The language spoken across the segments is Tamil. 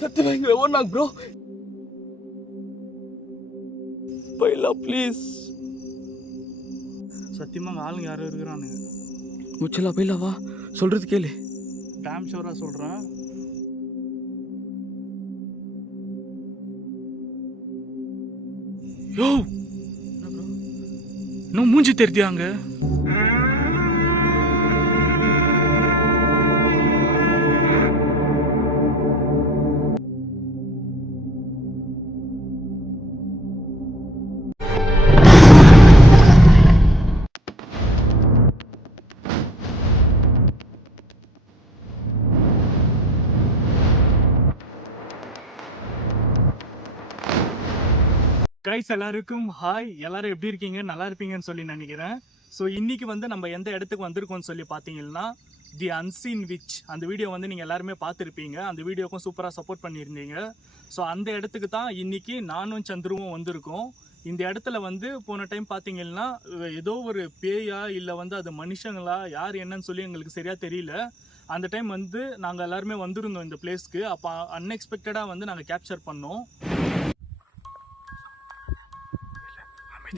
சத்தியமா இங்க ஓடுனாங்க ப்ரோ. போயிடலாம் ப்ளீஸ். சத்தியமாக அங்கே ஆளுங்க யாரும் இருக்கிறானுங்க. முச்சலா போயிடலாம் வா, சொல்றது கேளு. டேம் ஷோராக சொல்கிறேன். யோ இன்னும் மூஞ்சி தெரியாங்க. கைஸ் எல்லாருக்கும் ஹாய். எல்லாரும் எப்படி இருக்கீங்க? நல்லா இருப்பீங்கன்னு சொல்லி நினைக்கிறேன். ஸோ இன்னைக்கு வந்து நம்ம எந்த இடத்துக்கு வந்திருக்கோம்னு சொல்லி பார்த்தீங்கன்னா தி அன்சீன் விச். அந்த வீடியோ வந்து நீங்கள் எல்லாருமே பார்த்துருப்பீங்க. அந்த வீடியோக்கும் சூப்பராக சப்போர்ட் பண்ணியிருந்தீங்க. ஸோ அந்த இடத்துக்கு தான் இன்னைக்கு நானும் சந்துருவும் வந்திருக்கோம். இந்த இடத்துல வந்து போன டைம் பார்த்தீங்கன்னா ஏதோ ஒரு பேயா இல்லை வந்து அது மனுஷங்களா யார் என்னன்னு சொல்லி எங்களுக்கு சரியாக தெரியல. அந்த டைம் வந்து நாங்கள் எல்லாருமே வந்திருந்தோம் இந்த பிளேஸ்க்கு. அப்போ அன்எக்ஸ்பெக்டடாக வந்து நாங்கள் கேப்சர் பண்ணோம்.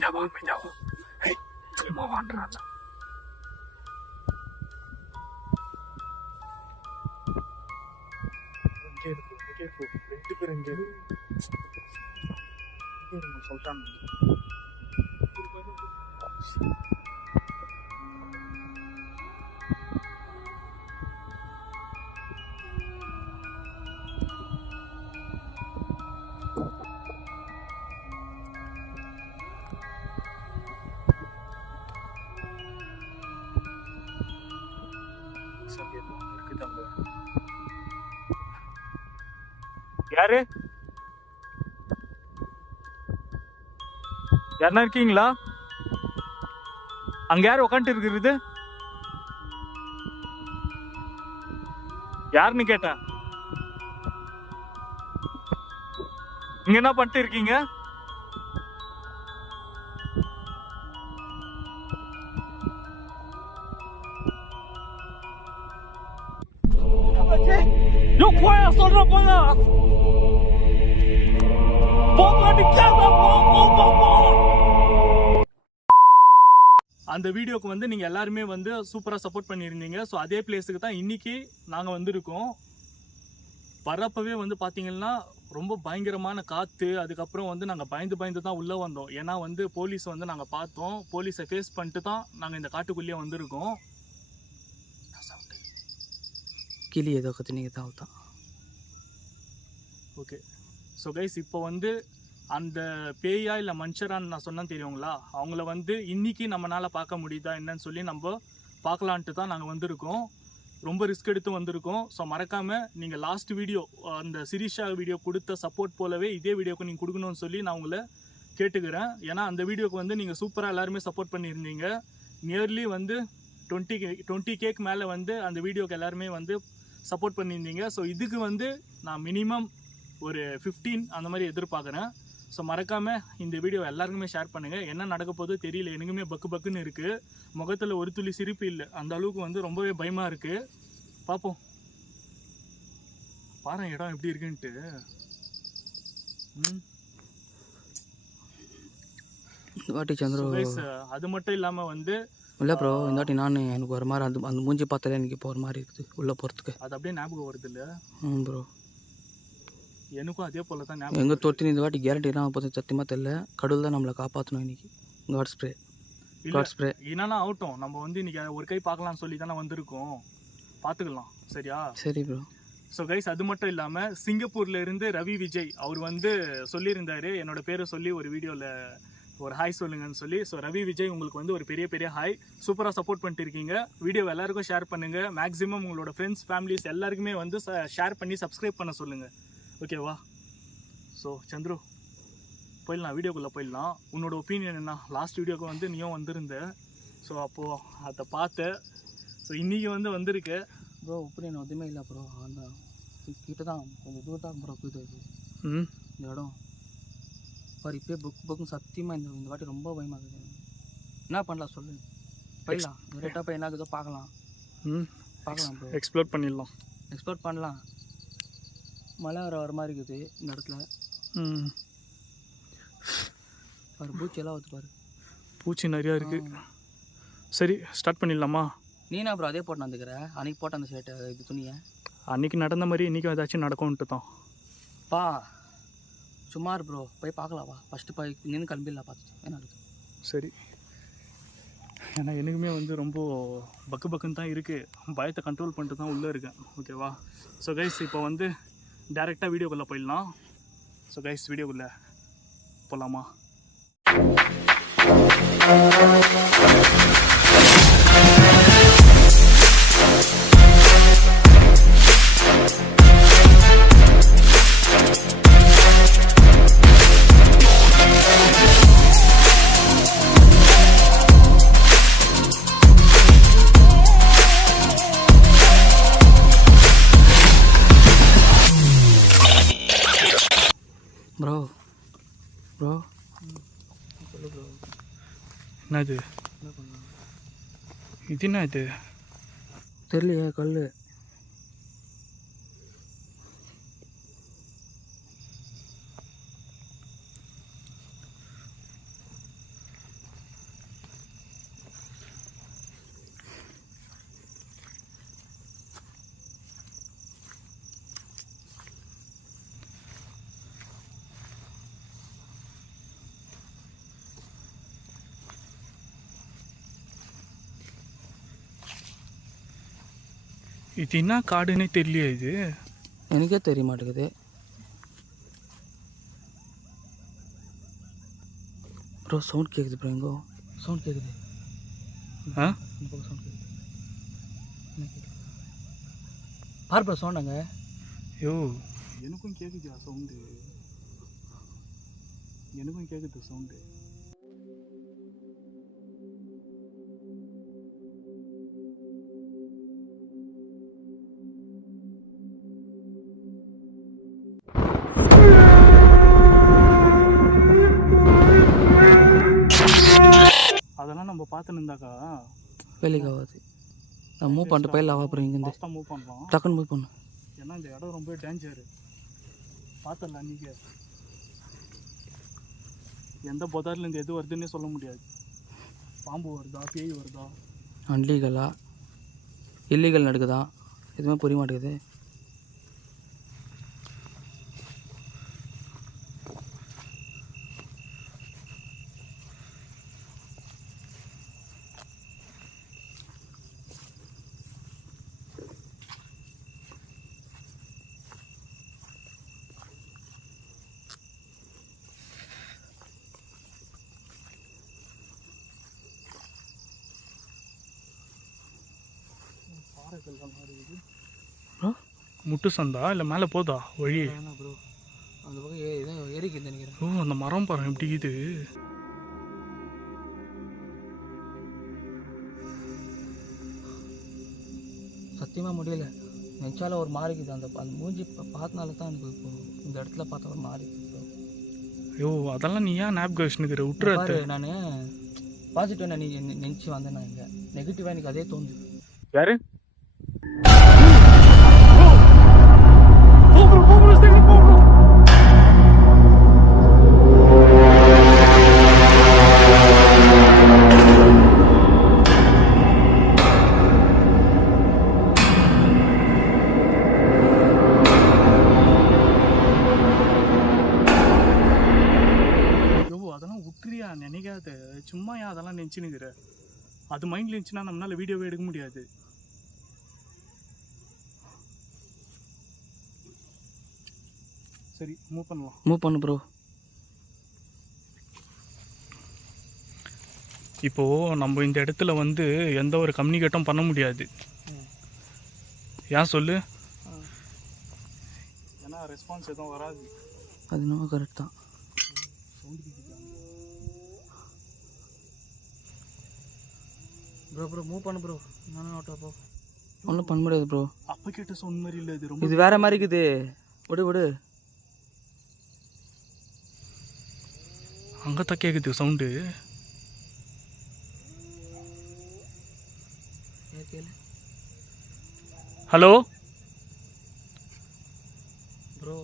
Hey, terima kasih. சொல்லிட்டான். யாரு யாருன்னா இருக்கீங்களா? அங்க யாரு உட்காந்துட்டு இருக்கிறது? யாருன்னு கேட்டேன். இங்க என்ன பண்ணிட்டு இருக்கீங்க? யோ போயா சொல்ற போங்க. அந்த வீடியோக்கு வந்து நீங்கள் எல்லாருமே வந்து சூப்பராக சப்போர்ட் பண்ணியிருந்தீங்க. ஸோ அதே பிளேஸுக்கு தான் இன்றைக்கி நாங்கள் வந்திருக்கோம். வரப்பவே வந்து பார்த்திங்கன்னா ரொம்ப பயங்கரமான காற்று. அதுக்கப்புறம் வந்து நாங்கள் பயந்து தான் உள்ளே வந்தோம். ஏன்னா வந்து போலீஸ் வந்து நாங்கள் பார்த்தோம். போலீஸை ஃபேஸ் பண்ணிட்டு தான் நாங்கள் இந்த காட்டுக்குள்ளேயே வந்திருக்கோம். கிளி ஏதோ கற்றுனீங்க தான். ஓகே ஸோ கைஸ், இப்போ வந்து அந்த பேயா இல்லை மனுஷரான்னு நான் சொன்னேன் தெரியுங்களா, அவங்கள வந்து இன்றைக்கி நம்மளால் பார்க்க முடியுதா என்னன்னு சொல்லி நம்ம பார்க்கலான்ட்டு தான் நாங்கள் வந்திருக்கோம். ரொம்ப ரிஸ்க் எடுத்து வந்திருக்கோம். ஸோ மறக்காமல் நீங்கள் லாஸ்ட் வீடியோ அந்த சிரிஷா வீடியோ கொடுத்த சப்போர்ட் போலவே இதே வீடியோக்கு நீங்கள் கொடுக்கணும்னு சொல்லி நான் உங்களை கேட்டுக்கிறேன். ஏன்னா அந்த வீடியோக்கு வந்து நீங்கள் சூப்பராக எல்லாருமே சப்போர்ட் பண்ணியிருந்தீங்க. நியர்லி வந்து 20K மேலே வந்து அந்த வீடியோக்கு எல்லாருமே வந்து சப்போர்ட் பண்ணியிருந்தீங்க. ஸோ இதுக்கு வந்து நான் மினிமம் ஒரு 15 அந்த மாதிரி எதிர்பார்க்குறேன். ஸோ மறக்காமல் இந்த வீடியோ எல்லாருக்குமே ஷேர் பண்ணுங்கள். என்ன நடக்க போதோ தெரியல, எனக்குமே பக்குன்னு இருக்குது. முகத்தில் ஒரு துளி சிரிப்பு இல்லை. அந்த அளவுக்கு வந்து ரொம்பவே பயமாக இருக்குது. பார்ப்போம், பாரு இடம் எப்படி இருக்குன்ட்டு. வாட்டி சந்திர அது மட்டும் இல்லாமல் வந்து இல்லை ப்ரோ, இந்த வாட்டி நான் எனக்கு ஒரு மாதிரி அந்த மூஞ்சி பார்த்தாலே எனக்கு இப்போ ஒரு மாதிரி இருக்குது உள்ளே போகிறதுக்கு. அது அப்படியே ஞாபகம் வருது இல்லை? ப்ரோ எனக்கும் அதே போல தான் ஞாபகம். எங்கே தொட்டு இந்த வாட்டி கேரண்டிலாம் போது சத்தியமாக தெரியல. கடவுள் தான் நம்மளை காப்பாற்றணும் இன்னைக்கு. காட் ஸ்ப்ரே என்னன்னா ஆகட்டும், நம்ம வந்து இன்னைக்கு ஒரு கை பார்க்கலாம்னு சொல்லி தானே வந்திருக்கோம். பார்த்துக்கலாம் சரியா? சரி ப்ரோ. ஸோ கைஸ், அது மட்டும் இல்லாமல் சிங்கப்பூரில் இருந்து ரவி விஜய் அவர் வந்து சொல்லியிருந்தார் என்னோட பேரை சொல்லி ஒரு வீடியோவில் ஒரு ஹாய் சொல்லுங்கன்னு சொல்லி. ஸோ ரவி விஜய் உங்களுக்கு வந்து ஒரு பெரிய ஹாய். சூப்பராக சப்போர்ட் பண்ணிட்டு இருக்கீங்க. வீடியோவை எல்லாருக்கும் ஷேர் பண்ணுங்கள். மேக்ஸிமம் உங்களோட ஃப்ரெண்ட்ஸ் ஃபேமிலிஸ் எல்லாருக்குமே வந்து ஷேர் பண்ணி சப்ஸ்கிரைப் பண்ண சொல்லுங்கள். ஓகேவா? ஸோ சந்துரு போயிடலாம், வீடியோக்குள்ளே போயிடலாம். உன்னோட ஒப்பீனியன் என்ன? லாஸ்ட் வீடியோக்கு வந்து நீயும் வந்திருந்த. ஸோ அப்போது அதை பார்த்தேன். ஸோ இன்றைக்கி வந்து வந்திருக்கு ப்ரோ. ஒப்பீனியன் எதுவுமே இல்லை ப்ரோ. அந்த கிட்ட தான் கொஞ்சம் தூரம் தான் ப்ரோ இருக்குது இந்த இடம். பாரு இப்போயே புக்குன்னு சத்தியமாக இந்த வாட்டி ரொம்ப பயமாக இருக்குது. என்ன பண்ணலாம் சொல்லு? போயிடலாம் டேரெக்டாக போய் என்ன ஆகுதோ பார்க்கலாம். ப்ரோ. எக்ஸ்ப்ளோர் பண்ணலாம். மழை வர மாதிரி இருக்குது இந்த இடத்துல. பாரு பூச்சியெல்லாம் வந்து பாரு, பூச்சி நிறையா இருக்குது. சரி ஸ்டார்ட் பண்ணிடலாமா? நீனா ப்ரோ அதே போட்டு வந்துக்கிற அன்றைக்கி போட்ட அந்த ஷர்ட்டு இது துணியை அன்றைக்கி நடந்த மாதிரி இன்றைக்கி ஏதாச்சும் நடக்கும்ன்ட்டு தான். பா சுமார் ப்ரோ போய் பார்க்கலாவா? ஃபஸ்ட்டு போய் நின்று கிளம்பிடலாம் பார்த்துட்டு என்ன இருக்குது. சரி, ஏன்னா எனக்குமே வந்து ரொம்ப பக்குன்னு தான் இருக்குது. பயத்தை கண்ட்ரோல் பண்ணிட்டு தான் உள்ளே இருக்கேன். ஓகேவா? ஸோ கைஸ் இப்போ வந்து டேரெக்டாக வீடியோக்குள்ளே போயிடலாம். ஸோ கைஸ் வீடியோக்குள்ளே போகலாமா? ப்ரோ ப்ரோ சொல்லு ப்ரோ. என்னது என்ன பண்ணலாம்? இது என்ன இது? தெரியலையே கல். இது என்ன காடுன்னே தெரியலையே. இது எனக்கே தெரிய மாட்டேங்குது ப்ரோ. சவுண்ட் கேட்குது ப்ரோ, எங்கோ சவுண்ட் கேட்குது. சவுண்ட் கேட்குது பாரு ப்ரோ சவுண்டாங்க. ஐயோ எனக்கும் கேட்குதா சவுண்டு? எனக்கும் கேட்குது சவுண்டு. அதெல்லாம் நம்ம பார்த்துன்னு இருந்தாக்கா வேலைக்கு ஆகாது. நான் மூவ் பண்ணிட்டு போயிடலாம் அப்புறம் இங்கேருந்து ஃபாஸ்ட்டாக மூவ் பண்ணலாம். டக்குன்னு மூவ் பண்ணு. ஏன்னா இந்த இடம் ரொம்ப டேஞ்சரு. பார்த்துடலாம் அன்றைக்கி எந்த புதார்லேருந்து எது வருதுன்னே சொல்ல முடியாது. பாம்பு வருதா, பேய் வருதா, அன்லீகலா இல்லீகல் நடக்குதா எதுவுமே புரிய மாட்டேங்குது. முட்டு சந்தா இல்லை மேலே போதா வழி? ப்ரோ அந்த பக்கம் ஏதோ ஏறிக்குது நினைக்கிறேன். ஓ அந்த மரம் பாருங்க எப்படி இது. சத்தியமாக முடியல. நெச்சால ஒரு மாறிக்குது. அந்த மூஞ்சி பார்த்தனால தான் எனக்கு இப்போ இந்த இடத்துல பார்த்தா ஒரு மாறிக்குது. ஐயோ அதெல்லாம் நீ ஏன் ஞாபகம் வச்சுன்னுக்கிற? விட்டுறாரு. நான் பாசிட்டிவ் நான் நினச்சி வந்தேன். நான் இங்கே நெகட்டிவாக எனக்கு அதே தோணுது. யாரு? அதெல்லாம் விட்டுறியா? நினைக்காத, சும்மா ஏன் அதெல்லாம் நினச்சினுக்கிற? அது மைண்டில் இருந்துச்சுன்னா நம்மளால வீடியோவே எடுக்க முடியாது. சரி மூவ் பண்ணலாம். மூவ் பண்ணு ப்ரோ. இப்போது நம்ம இந்த இடத்துல வந்து எந்த ஒரு கம்யூனிகேட்டும் பண்ண முடியாது. ஏன் சொல்லு? ஏன்னா ரெஸ்பான்ஸ் எதுவும் வராது. அது இன்னும் கரெக்ட் தான். ப்ரோ ப்ரோ மூவ் பண்ணு ப்ரோ. நானும் ஆட்டோ போ. ஒன்றும் பண்ண முடியாது ப்ரோ. அப்போ கேட்ட சவுண்ட் மாதிரி இல்லை இது. ரொம்ப இது வேற மாதிரி இருக்குது. விடு விடு. அங்கே தான் கேட்குது சவுண்டு. ஹலோ ப்ரோ ப்ரோ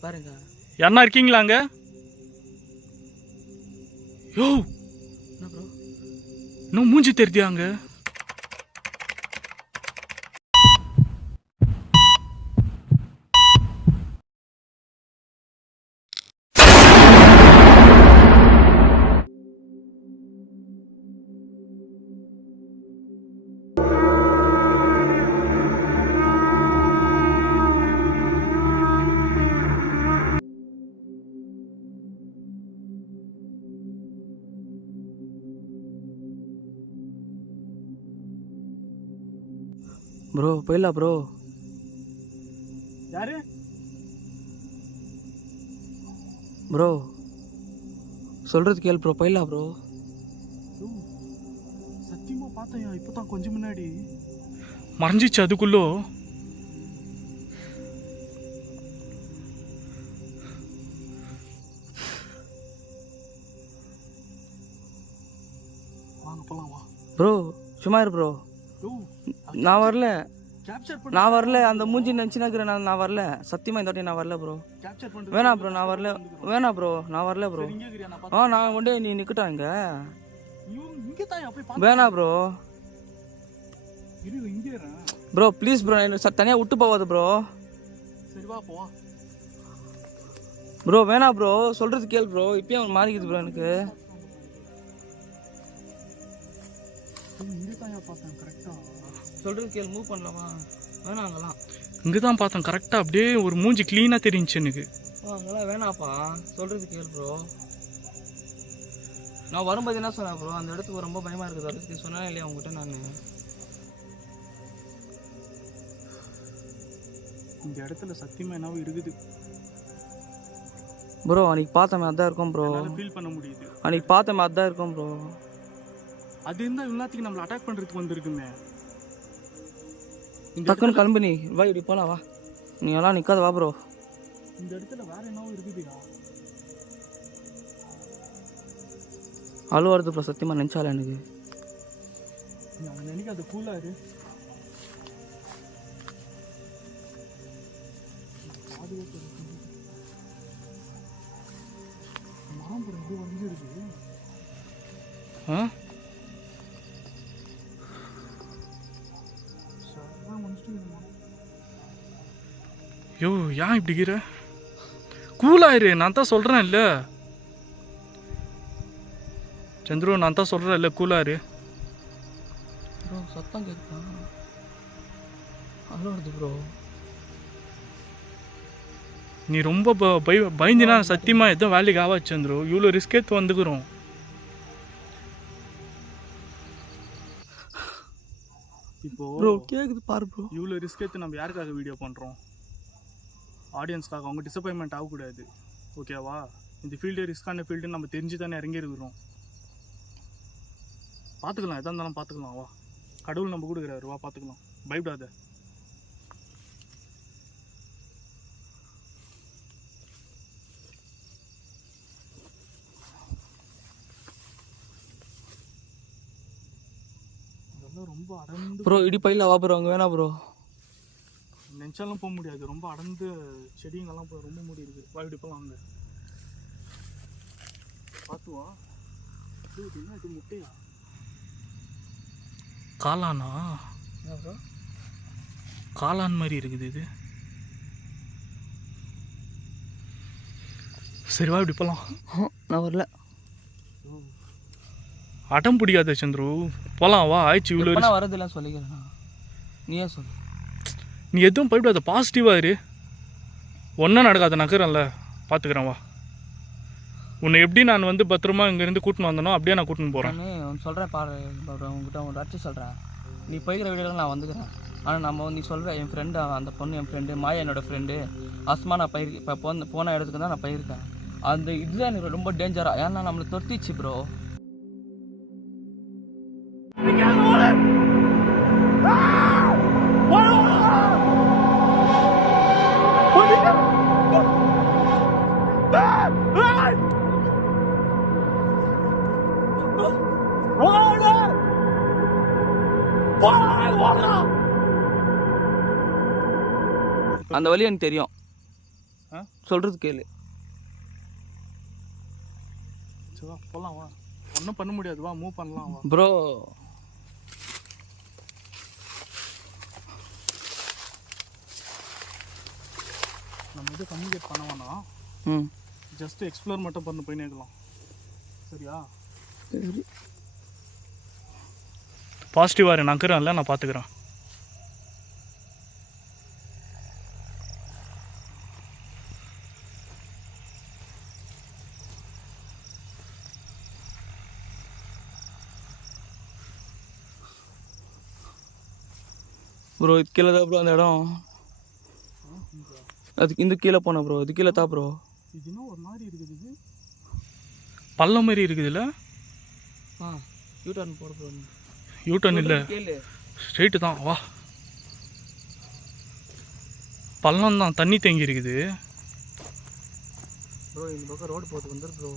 பாருங்க. யாருன்னா இருக்கீங்களாங்க? யோ என்ன ப்ரோ? இன்னும் மூஞ்சி தெரியாங்க. ப்ரோ போயிடலாம் ப்ரோ. யாரு ப்ரோ சொல்கிறது கேள் ப்ரோ, போயிடலாம் ப்ரோ. சத்தியமா பார்த்தேன் இப்போதான் கொஞ்சம் முன்னாடி மறைஞ்சிச்சு. அதுக்குள்ளோ வாங்க போலாம் வா. ப்ரோ சும்மா இரு ப்ரோ. நான் வரல, நான் வரல. அந்த மூஞ்சி நினச்சினாக்கிறேன். நான் வரல, சத்தியமாக இந்த வாட்டி நான் வரல ப்ரோ. வேணாம் ப்ரோ, நான் வரல. வேணாம் ப்ரோ, நான் வரல ப்ரோ. நான் ஒன்றே நீ நிற்கட்டா இங்கே. வேணாம் ப்ரோ. ப்ரோ ப்ளீஸ் ப்ரோ, என்ன தனியாக விட்டு போவாது ப்ரோ. ப்ரோ வேணாம் ப்ரோ, சொல்கிறது கேள் ப்ரோ. இப்பயும் அவன் மாறிக்குது ப்ரோ எனக்கு. சொல்கிறது கேள், மூவ் பண்ணலாமா? வேணாம் அங்கெல்லாம். இங்கே தான் பார்த்தேன் கரெக்டாக, அப்படியே ஒரு மூஞ்சி க்ளீனாக தெரிஞ்சிச்சு எனக்கு. அங்கெல்லாம் வேணாப்பா, சொல்கிறது கேள் ப்ரோ. நான் வரும்போது என்ன சொன்னேன் ப்ரோ, அந்த இடத்துக்கு ரொம்ப பயமாக இருக்குது. அதுக்கு சொன்னேன் இல்லையா உங்ககிட்ட நான். இந்த இடத்துல சத்தியமாக என்னவோ இருக்குது ப்ரோ. அன்றைக்கி பார்த்தமே அதான் இருக்கும் ப்ரோ. ஃபீல் பண்ண முடியுது. அன்றைக்கி பார்த்தமே அதான் இருக்கும் ப்ரோ. அது இருந்தால் எல்லாத்துக்கும் நம்மளை அட்டாக் பண்ணுறதுக்கு வந்துருக்குங்க. டக்குன்னு கிளம்பி நீ வா, இப்படி போகலாம் வா. நீ எல்லாம் நிற்காத வா ப்ரோ. இந்த இடத்துல வேற என்னவோ இருக்குதுயா. அழுவ வருது ப்ரோ, சத்தியமாக நினச்சால எனக்கு. நினைக்க அது கூலா இரு. மாம்பழம் எப்படி வந்து இருக்கு. யோ ஏன் இப்படி கீரை கூலாயிரு. நான் தான் சொல்கிறேன் இல்லை சந்துரு, நான் தான் சொல்கிறேன் இல்லை கூலாயிரு. ப்ரோ சத்தம் கேட்குதா? அவ்வளோ வருது ப்ரோ. நீ ரொம்ப பயந்தினா சத்தியமாக எதுவும் வேலைக்கு ஆகாது சந்துரு. இவ்வளோ ரிஸ்க் எடுத்து வந்துக்கிறோம். இப்போ ப்ரோ கேக்குது பாரு ப்ரோ. இவ்வளோ ரிஸ்க் எடுத்து நம்ம யாருக்காக வீடியோ பண்ணுறோம்? ஆடியன்ஸ்க்காக. அவங்க டிசப்பாயின்மெண்ட் ஆகக்கூடாது, ஓகேவா? இந்த ஃபீல்டு ரிஸ்க்கான ஃபீல்டு நம்ம தெரிஞ்சு தானே இறங்கியிருக்கிறோம். பார்த்துக்கலாம், எதாக இருந்தாலும் பார்த்துக்கலாம் வா. கடவுள் நம்ம கொடுக்குறாரு, வா பார்த்துக்கலாம், பயப்படாத. ரொம்ப அடர்ந்து ப்ரோ இடி பையில வா ப்ரோ. அங்கே வேணா ப்ரோ, நினச்சாலும் போக முடியாது. ரொம்ப அடர்ந்து செடிங்கெல்லாம் போய் ரொம்ப மூடி இருக்கு. வா இப்படி போகலாம். அங்கே பார்த்துவா. இது முட்டையா காளானா? காளான் மாதிரி இருக்குது இது. சரி வா இப்படி போகலாம். நான் வரல. அடம் பிடிக்காத சந்துரு, போகலாம் வா. ஆயிடுச்சு இவ்வளோ. நான் வரதில்லை சொல்லிக்கிறேன். நீயே சொல்லு. நீ எதுவும் பயப்படாத, பாசிட்டிவாக இரு. ஒன்றும் நடக்காத, நகரம்ல பார்த்துக்கிறேன் வா. உன்னை எப்படி நான் வந்து பத்திரமா இங்கேருந்து கூட்டின்னு வந்தனோ அப்படியே நான் கூட்டின்னு போகிறேன். நான் சொல்கிறேன் பாரு, உங்ககிட்ட ஒரு அடிச்சு சொல்கிறேன். நீ போய்க்கிற வீடியோவில் நான் வந்துக்கிறேன். ஆனால் நம்ம நீ சொல்கிற என் ஃப்ரெண்டு, அந்த பொண்ணு என் ஃப்ரெண்டு, மாயா என்னோடய ஃப்ரெண்டு, அஸ்மா நான் இப்போ போன இடத்துக்கு தான் நான் போயிருக்கேன். அந்த இதுதான் எனக்கு ரொம்ப டேஞ்சராக. ஏன்னா நம்மளை தொத்திச்சு ப்ரோ. அந்த வழி எனக்கு தெரியும். சொல்கிறது கேளு. சரி வா போகலாம் வா, ஒன்றும் பண்ண முடியாது வா, மூவ் பண்ணலாம் வா. ப்ரோ நம்ம எதுவும் கம்யூனிகேட் பண்ண வேணாம், ஜஸ்ட் எக்ஸ்ப்ளோர் மட்டும் பண்ண போய் நேக்கலாம். சரியா? சரி பாசிட்டிவாக இரு, நான் இருக்கிறேன்ல, நான் பார்த்துக்கிறேன். ப்ரோ இது கீழே தான் ப்ரோ அந்த இடம். அதுக்கு இந்த கீழே போனேன் ப்ரோ, இது கீழே தான் ப்ரோ. இதுனா ஒரு மாதிரி இருக்குது, இது பள்ளம் மாதிரி இருக்குதுல்ல. யூட்டர்ன் போட ப்ரோ. யூட்டர்ன் இல்லை, கேளு, ஸ்ட்ரெயிட்டு தான் வா. பள்ளம் தான், தண்ணி தேங்கி இருக்குது ப்ரோ. இந்த பக்கம் ரோடு போட்டு வந்துரு ப்ரோ.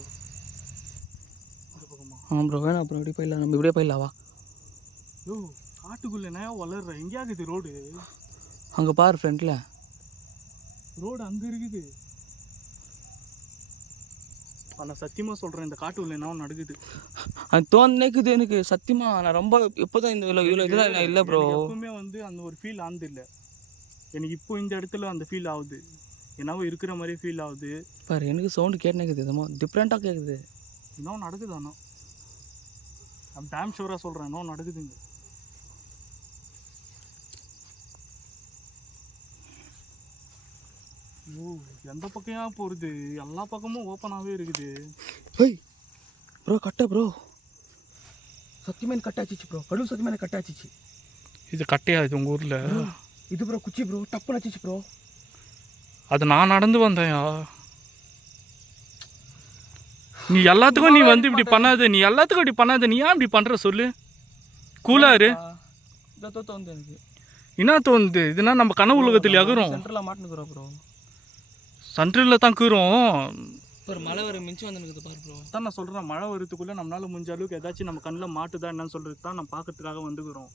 இந்த பக்கமா? ப்ரோ வேணாம், அப்புறம் இப்படி போயிடலாம், நம்ம இப்படியே போயிடலாம் வா. யோ காட்டுக்குள்ளே நான் வளர்ற எங்கேயாகுது ரோடு? அங்கே பாரு ஃப்ரெண்டில் ரோடு அங்கே இருக்குது. ஆனால் சத்தியமாக சொல்கிறேன், இந்த காட்டுக்குள்ளே என்ன நடக்குது அது தோணுக்குது எனக்கு சத்தியமா. நான் ரொம்ப இப்போதான் இந்த இவ்வளோ இதெல்லாம் இல்லை ப்ரோ. எப்பவுமே வந்து அந்த ஒரு ஃபீல் ஆனது இல்லை எனக்கு. இப்போ இந்த இடத்துல அந்த ஃபீல் ஆகுது, என்னவோ இருக்கிற மாதிரி ஃபீல் ஆகுது பாரு. எனக்கு சவுண்டு கேட்டுனேக்குது, என்னமோ டிஃப்ரெண்ட்டாக கேட்குது. இன்னும் நடக்குது, ஆனால் நான் டேம் ஷூராக சொல்கிறேன், இன்னும் நடக்குதுங்க. ஓ எந்த பக்கம் போகிறது? எல்லா பக்கமும் ஓப்பனாகவே இருக்குது. ஹேய் ப்ரோ, கட்டை ப்ரோ, சத்தியமே கட்டாச்சிச்சு ப்ரோ. கடவுள் சத்தியமே கட்டாச்சிச்சு. இது கட்டையா இது உங்கள் ஊரில்? இது ப்ரோ குச்சி ப்ரோ, டப்புன்னு வச்சிச்சு ப்ரோ. அது நான் நடந்து வந்தேன்யா. நீ எல்லாத்துக்கும் நீ வந்து இப்படி பண்ணாத, நீ எல்லாத்துக்கும் இப்படி பண்ணாத. நீ ஏன் இப்படி பண்ணுற சொல்லு? கூலாரு இதை தோந்து எனக்கு என்ன தோணுது? இதுனா நம்ம கனவு உலகத்தில் ஆகுறோம். சென்டரில் மாட்டுனுக்குறோம் ப்ரோ. சென்டரில் தான் கூறோம். ஒரு மழை வர மிஞ்சி வந்துருக்குது பாரு ப்ரோ. தான் நான் சொல்கிறேன், மழை வரத்துக்குள்ளே நம்மளால் முடிஞ்ச அளவுக்கு ஏதாச்சும் நம்ம கண்ணில் மாட்டுதா என்னன்னு சொல்கிறது தான் நம்ம பார்க்கறதுக்காக வந்துக்கிறோம்.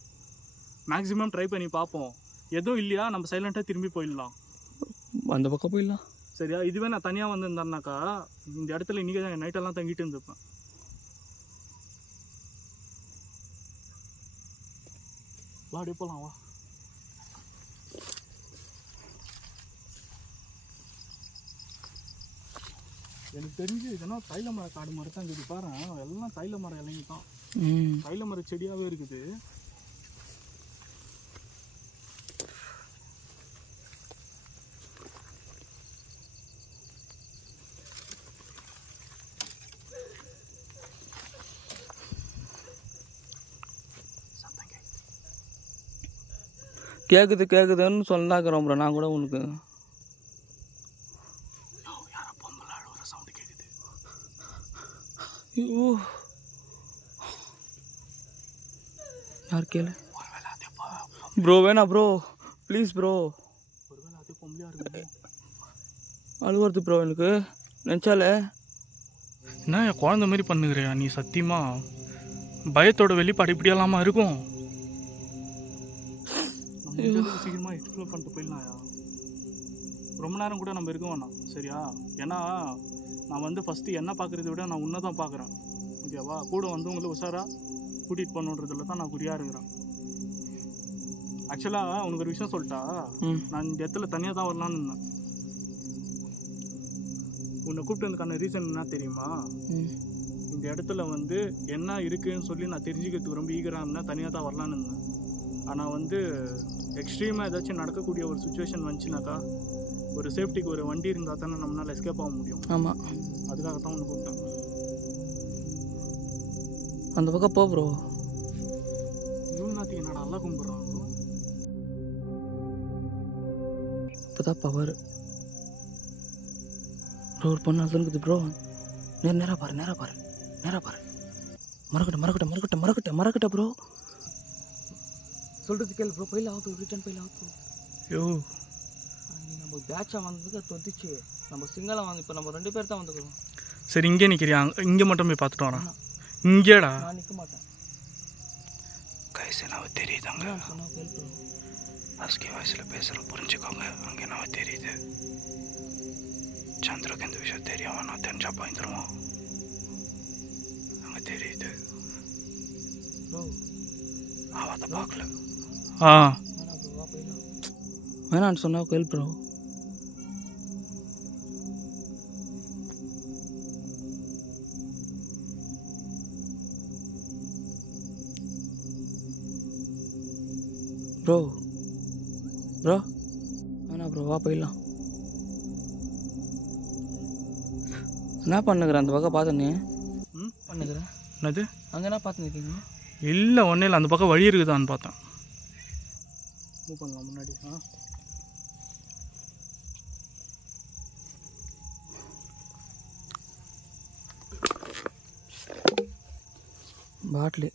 மேக்ஸிமம் ட்ரை பண்ணி பார்ப்போம். எதுவும் இல்லையா நம்ம சைலண்ட்டாக திரும்பி போயிடலாம். அந்த பக்கம் போயிடலாம். சரியா? இதுவே நான் தனியாக வந்திருந்தேன்னாக்கா இந்த இடத்துல இன்றைக்கி தான் நைட்டெல்லாம் தங்கிட்டு இருந்துப்பேன். வா அப்படியே போகலாம் வா. எனக்கு தெரிஞ்சு இதெல்லாம் தைல மர காடு மாதிரி தான் இருக்குது பாரு. எல்லாம் தைல மரம் இலைங்க தான், தைல மர செடியாகவே இருக்குது. கேட்குதுன்னு சொன்னாக்கிறோம் ப்ரோ. நான் கூட உனக்கு ஐயோ யார் கேளு ப்ரோ. வேணா ப்ரோ, ப்ளீஸ் ப்ரோ. அழுவுறது ப்ரோ எனக்கு நினச்சாலே. என்ன குழந்த மாதிரி பண்ணுகிறியா நீ? சத்தியமா பயத்தோட வெளிப்பாடு இப்படியெல்லாமா இருக்கும்? சீக்கிரமாக எக்ஸ்ப்ளோர் பண்ணிட்டு போயிடலாம்யா. ரொம்ப நேரம் கூட நம்ம இருக்க வேணாம் சரியா? ஏன்னா நான் வந்து ஃபஸ்ட்டு என்ன பார்க்குறத விட நான் உன்னை தான் பார்க்குறேன். ஓகேவா? கூட வந்து உங்களை உஷாராக கூட்டிகிட்டு பண்ணுன்றதுல தான் நான் குறியாக இருக்கிறேன். ஆக்சுவலாக உனக்கு ஒரு விஷயம் சொல்லிட்டா, நான் இந்த இடத்துல தனியாக தான் வரலான்னு இருந்தேன். உன்னை கூப்பிட்டு வந்ததுக்கான ரீசன் என்ன தெரியுமா? இந்த இடத்துல வந்து என்ன இருக்குதுன்னு சொல்லி நான் தெரிஞ்சுக்கிறதுக்கு ரொம்ப ஈகராக இருந்தேன். தனியாக தான் வரலான்னு இருந்தேன். ஆனால் வந்து எக்ஸ்ட்ரீமாக ஏதாச்சும் நடக்கக்கூடிய ஒரு சுச்சுவேஷன் வந்துச்சுனாக்கா ஒரு சேஃப்டிக்கு ஒரு வண்டி இருந்தால் தானே நம்மளால் எஸ்கேப் ஆக முடியும். ஆமாம், அதுக்காக தான் ஒன்று கூப்பிட்டேன். அந்த பக்கம் போ ப்ரோ. இவனாத்துக்கு என்னடா நல்லா கும்பிட்றாங்க. இப்போதான் பவர் ப்ரோ. ஒரு பொண்ணு அது இருக்குது ப்ரோ. நேராக பாரு, நேராக பாரு, நேராக பாரு. மறக்கட்ட ப்ரோ. சொல்கிறது கேளு ப்ரோ. போயில ஆகுது, ரிட்டர்ன் போயில ஆகுது. ஐயோ நம்ம பேட்சாக வந்ததுக்கு தொத்திச்சு. நம்ம சிங்களாக வந்து இப்போ நம்ம 2 பேர் தான் வந்துக்கிறோம். சரி இங்கே நிற்கிறியா? இங்கே மட்டும் போய் பார்த்துட்டு வரேன். இங்கேடா நான் நிற்க மாட்டேன். கைஸ் என்ன தெரியுதாங்க? சொன்னால் கேள் ப்ரோ. அஸ்கி வாய்ஸில் பேசுகிறேன், புரிஞ்சுக்கோங்க. அங்கே என்ன தெரியுது? சந்திரக்கு இந்த விஷயம் தெரியாம நான் தெரிஞ்சா பயந்துருவோம். அங்கே தெரியுது ப்ரோ அவத்தை பார்க்கல. வேணாம் ப்ரோ வா போயிடலாம். வேணான்னு சொன்னா கோயில் ப்ரோ. ப்ரோ ப்ரோ வேணா ப்ரோ வா போயிடலாம். என்ன பண்ணுகிறேன் அந்த பக்கம் பார்த்து நீ பண்ணுகிறேன் என்னது அங்கே என்ன பார்த்துருக்கீங்க? இல்லை ஒன்றும் இல்லை, அந்த பக்கம் வழி இருக்குதான்னு பார்த்தேன். மூவ் பண்ணலாம் முன்னாடி. பாட்டிலு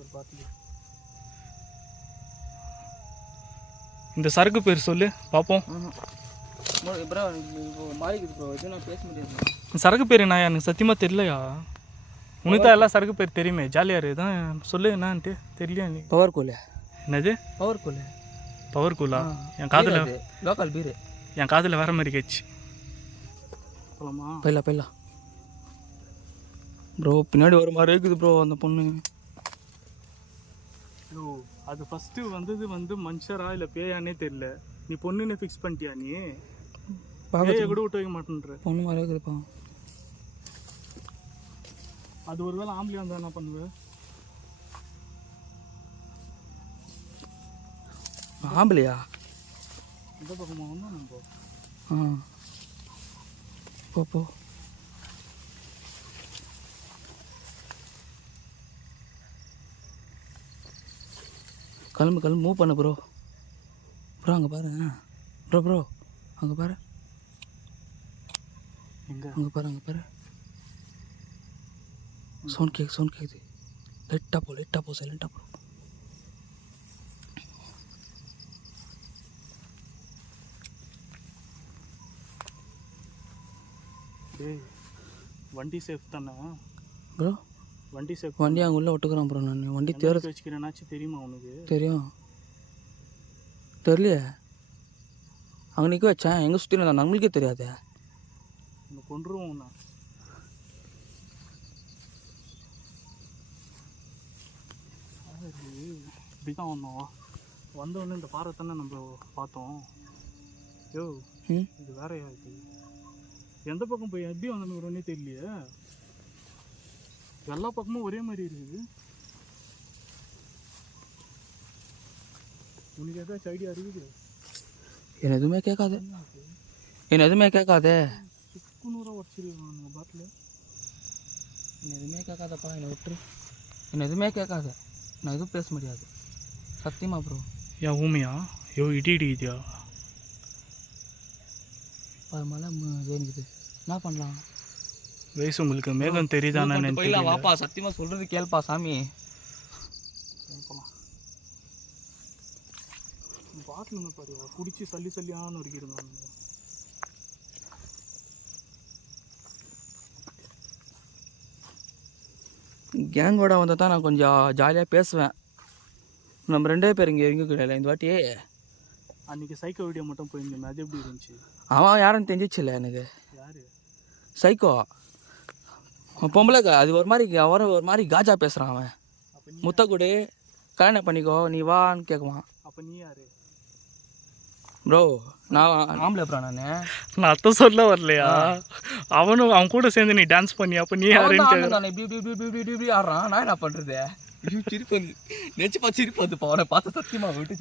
ஒரு பாட்டிலு. இந்த சரக்கு பேர் சொல்லு பார்ப்போம். ப்ரோ இப்போ மாறிக்குது ப்ரோ, இது நான் பேச முடியாது. சரக்கு பேர் என்ன எனக்கு சத்தியமாக தெரியலையா? உனக்கு தான் எல்லாம் சரக்கு பேர் தெரியுமே, ஜாலியாக தான் சொல்லு என்னான்ட்டு தெரியலையா நீ? பவர் கூலு. என்னது பவர் கூலு? பவர் கூலா? என் காதில் லோக்கல் பீரு. என் காதில் வேற மாதிரி கேச்சு. போலாமா? போயிடலாம் ப்ரோ. பின்னாடி ஒரு மாதிரி இருக்குது ப்ரோ அந்த பொண்ணு. ஓ அது ஃபஸ்ட்டு வந்து மனுஷரா இல்லை பேயானே தெரியல. நீ பொண்ணுன்னு ஃபிக்ஸ் பண்ணிட்டியா? நீ பேயை கூட விட்டு வைக்க மாட்டேன்ற. பொண்ணு மாதிரி இருக்குதுப்பா. அது ஒரு வேளை ஆம்பளையா இருந்தால் என்ன பண்ணுவேன்? ஆம்பளையா? இந்த பக்கமாக வந்தால் நம்ம போ கிளம்பு மூவ் பண்ண ப்ரோ. ப்ரோ அங்கே பாரு ப்ரோ அங்கே பாரு. எங்கே? அங்கே பாரு சவுண்ட் கேட்குது. லைட்டாக போ சைலண்டாக போ. டேய் வண்டி சேஃப் தானே ப்ரோ? வண்டி சேஃப். வண்டி அங்கே உள்ளே ஒட்டுக்கிறேன் ப்ரோ. நான் வண்டி தேர்வு வச்சுக்கிறேன்னாச்சும் தெரியுமா உனக்கு? தெரியும். தெரியலையே, அங்கே நிற்க வச்சேன். எங்கே சுற்றி இருந்தா நம்மளுக்கே தெரியாது. கொண்டுருவோம் நான். இப்படிதான் வந்தோடனே இந்த பாறை தானே நம்ம பார்த்தோம். யோ இது வேறையா இருக்கு. எந்த பக்கம் போய் எப்படி வந்தோன்னே தெரியலையே. எல்லா பக்கமும் ஒரே மாதிரி இருக்குது. உனக்கு ஏதாச்சும் ஐடியா இருக்குது? என்ன எதுவுமே கேட்காதே. சுக்குநூறாக உடச்சிருக்காங்க பாட்டில். என்ன எதுவுமே கேட்காதப்பா, என்னை விட்டுரு. என்ன எதுவுமே கேட்காத, நான் எதுவும் பேச முடியாது சத்தியமா ப்ரோ. ஏன் ஊமையா? யோ இடி இடிக்குதியா? அது மழை வேணுக்குது, என்ன பண்ணலாம்? வயசு உங்களுக்கு மேகம் தெரியுதானே? போயிடலாம் வாப்பா, சத்தியமாக சொல்கிறது கேள்ப்பா சாமி. பாட்டில் பாரு குடிச்சு சல்லியான்னு இருக்கிறாங்க. கேங்கோட வந்தால் தான் நான் கொஞ்சம் ஜாலியாக பேசுவேன். நம்ம 2 பேர் இங்கே கிடையாது இந்த வாட்டி. அன்றைக்கி சைக்கோ வீடியோ மட்டும் போயிருந்தேன், அது எப்படி இருந்துச்சு? அவன் யாருன்னு தெரிஞ்சிச்சுல்ல எனக்கு. யார்? சைக்கோ பொம்பளை. அது ஒரு மாதிரி காஜா பேசுகிறான் அவன். முத்தக்குடி கல்யாணம் பண்ணிக்கோ நீ வான்னு கேட்குவான். அப்போ நீ யாரு ப்ரோ? நான் ஆம்பளை ப்ரோ. நான் அத்தை சொல்ல வரலையா? அவன் கூட சேர்ந்து நீ டான்ஸ் பண்ணி அப்போ நீ யாருன்னு இப்படி ஆடுறான். நான் என்ன பண்ணுறது? சிரிப்பு வந்து அவனை பார்த்து சத்தியமாக விட்டு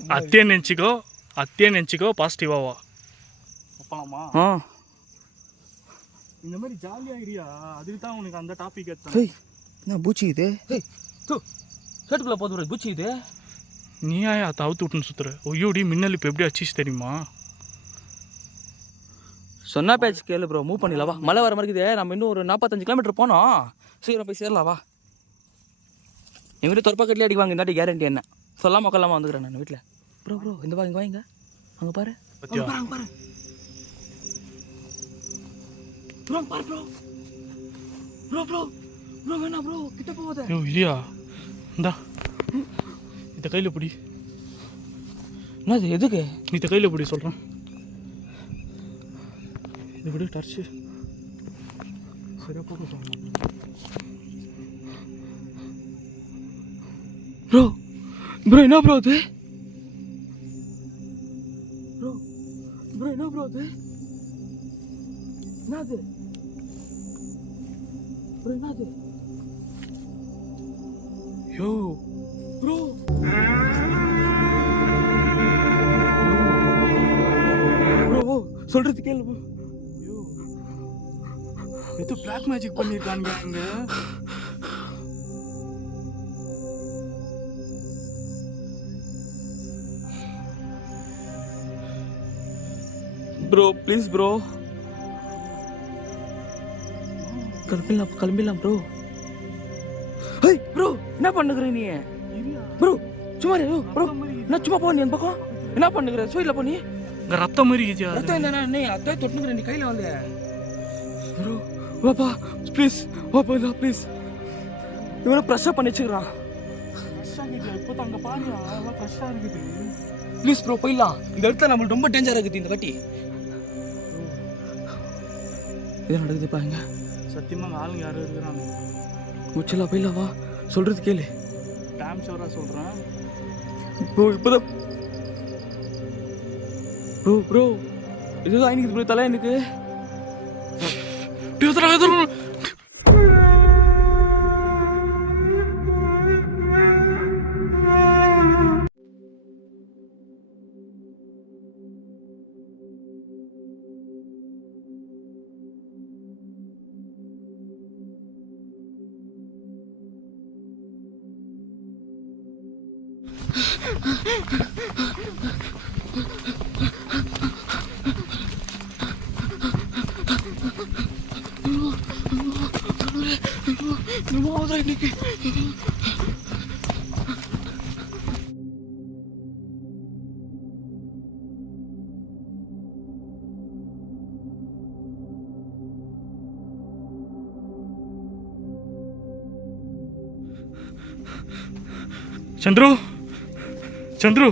அத்தையே நினச்சிக்கோ பாசிட்டிவாவா அப்பலாமா? இந்த மாதிரி ஜாலியாக இரியா. அதுக்கு தான் உனக்கு அந்த டாபிக் எடுத்தேன். என்ன பூச்சி இது? கேட்டுக்குள்ளே போது பூச்சி இது. நீ ஆயா தவுத்து விட்டுன்னு சுற்றுற? ஒய்யோடி மின்னல் இப்போ எப்படி அச்சிச்சு தெரியுமா? சொன்னா பேச்சு கேளு ப்ரோ. மூவ் பண்ணிடலாம் வா. மழை வர மாதிரி இருக்குது. நம்ம இன்னும் ஒரு 45 கிலோமீட்டர் போனோம். சீக்கிரம் போய் சேரலாம் வா. எங்கள் வீட்டு தொற்பக்கட்டிலே அடிக்குவாங்க இந்த வாட்டி கேரண்டி. என்ன சொல்லாமல் கொல்லாமல் வந்துக்கிறேன் நான் வீட்டில். ப்ரோ இந்த பாரு, இங்கே வாங்க. அங்கே பாரு ப்ரோ வேணா ப்ரோ, கிட்ட போகாத. இல்லையா? இந்தா இதை கையில் பிடி. என்னது எதுக்கு? இதை கையில் பிடி சொல்கிறேன். இது விடு டர்ச்சு சரியா போக சொல்லுங்க. ப்ரோ ப்ரோ என்ன ப்ரோ அது? ப்ரோ ப்ரோ என்ன ப்ரோ அது? என்னது ப்ரோ என்னது? யோ ப்ரோ ப்ரோ சொல்றது கேளு ப்ரோ. யோ ஏதோ பிளாக் மேஜிக் பண்ணியிருக்காங்க இங்க. ப்ரோ ப்ளீஸ் ப்ரோ கிளம்பிடலாம் ப்ரோ. ஹேய் ப்ரோ என்ன பண்ணுகிற நீ? ப்ரோ சும்மா ப்ரோ நான் சும்மா போ. நீ அந்த பக்கம் என்ன பண்ணுகிற? சோயில போ. நீ இங்க ரத்தம் மாதிரி இருக்கியா? ரத்தம் என்ன நீ அத்தை தொட்டுனுகிற நீ கையில வந்து. ப்ரோ வாப்பா ப்ளீஸ் வாப்பா இல்லை ப்ளீஸ். இவனை ப்ரெஷ்ஷாக பண்ணி வச்சுக்கிறான். இப்போ அங்கே பாருங்க அதெல்லாம் ஃப்ரெஷ்ஷாக இருக்குது. ப்ளீஸ் ப்ரோ போயிடலாம். இந்த இடத்துல நம்மளுக்கு ரொம்ப டேஞ்சராக இருக்குது இந்த வாட்டி. இது நடக்குது பாருங்க. சத்தியமாக ஆளுங்க யாரும் இருக்கிறாங்க. உச்சலா போயிடலாம் வா. சொல்றது கேளு. டேம் ஷோராக சொல்கிறேன் ப்ரோ இப்போதான் ப்ரோ இதுதான் ஆயினுக்குது ப்ரோ தலை எனக்கு. இன்னைக்கு சந்துரு சந்துரு